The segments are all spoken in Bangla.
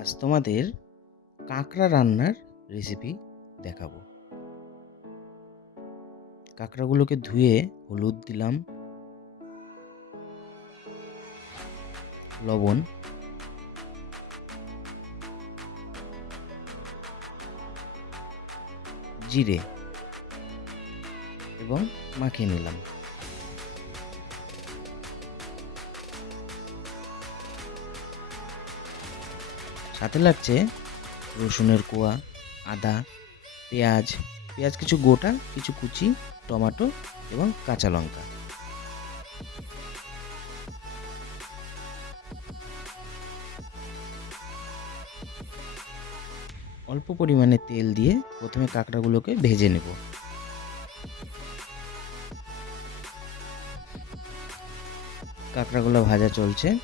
আজ তোমাদের কাঁকড়া রান্নার রেসিপি দেখাবো। কাঁকড়াগুলোকে ধুয়ে হলুদ দিলাম, লবণ, জিরে এবং মাখিয়ে নিলাম। সাথে লাগছে রসুনের কোয়া, আদা, পেঁয়াজ। পেঁয়াজ কিছু গোটা, কিছু কুচি, টমেটো এবং কাঁচা লঙ্কা। অল্প পরিমাণে তেল দিয়ে প্রথমে কাঁকড়াগুলোকে ভেজে নেব। কাঁকড়াগুলো ভাজা চলছে।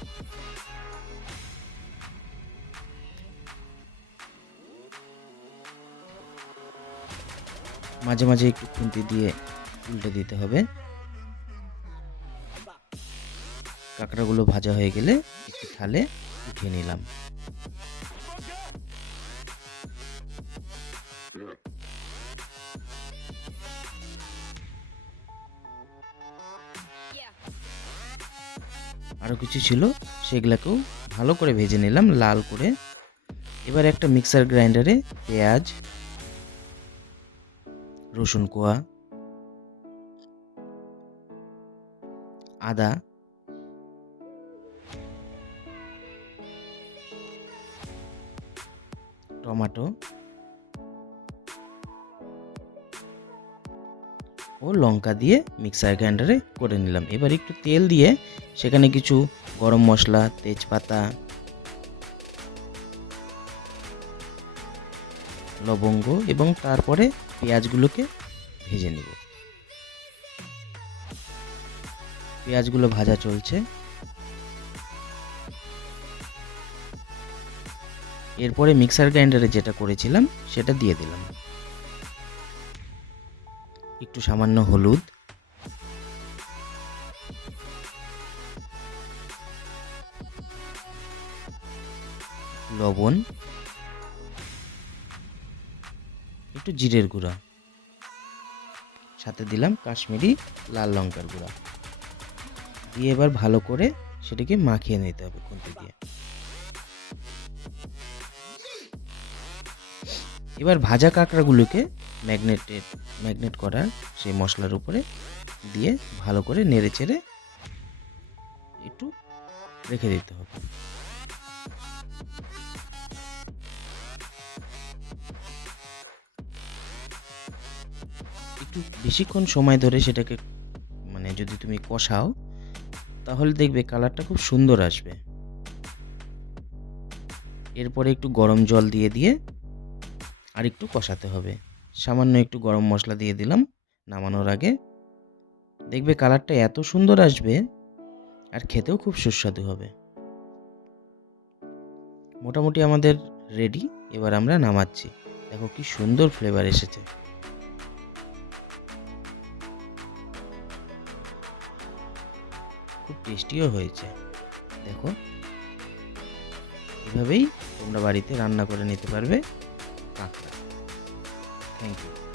মাঝে মাঝে একটু খুন্তি দিয়ে উল্টে দিতে হবে। কাঁকড়াগুলো ভাজা হয়ে গেলে একটু থালে উঠিয়ে নিলাম। আরও কিছু ছিল, সেগুলোকেও ভালো করে ভেজে নিলাম, লাল করে। এবার একটা মিক্সার গ্রাইন্ডারে পেঁয়াজ রসুন কোয়া, আদা, টমেটো ও লঙ্কা দিয়ে মিক্সার গ্রাইন্ডারে করে নিলাম। এবার একটু তেল দিয়ে সেখানে কিছু গরম মশলা, তেজপাতা লবঙ্গ এবং তারপরে পেঁয়াজগুলোকে ভেজে নেব। পেঁয়াজগুলো ভাজা চলছে। এরপরে মিক্সার গ্রাইন্ডারে যেটা করেছিলাম, সেটা দিয়ে দিলাম। একটু সামান্য হলুদ। লবণ। একটু জিরের গুঁড়া। সাথে দিলাম কাশ্মীরি লাল লঙ্কার গুঁড়া। দিয়ে এবার ভালো করে সেটাকে মাখিয়ে নিতে হবে খুন্তি দিয়ে। এবার ভাজা কাঁকড়াগুলোকে ম্যাগনেটেড, ম্যাগনেট করার সেই মশলার উপরে দিয়ে ভালো করে নেড়ে চেড়ে একটু রেখে দিতে হবে। একটু বেশিক্ষণ সময় ধরে সেটাকে মানে যদি তুমি কষাও, তাহলে দেখবে কালারটা খুব সুন্দর আসবে। এরপরে একটু গরম জল দিয়ে দিয়ে আর একটু কষাতে হবে। সামান্য একটু গরম মশলা দিয়ে দিলাম নামানোর আগে। দেখবে কালারটা এত সুন্দর আসবে আর খেতেও খুব সুস্বাদু হবে। মোটামুটি আমাদের রেডি এবার আমরা নামাচ্ছি। দেখো কি সুন্দর ফ্লেভার এসেছে। খুব টেস্টিও হয়েছে। দেখো। এভাবেই তোমরা বাড়িতে রান্না করে নিতে পারবে কাঁকড়া। Thank you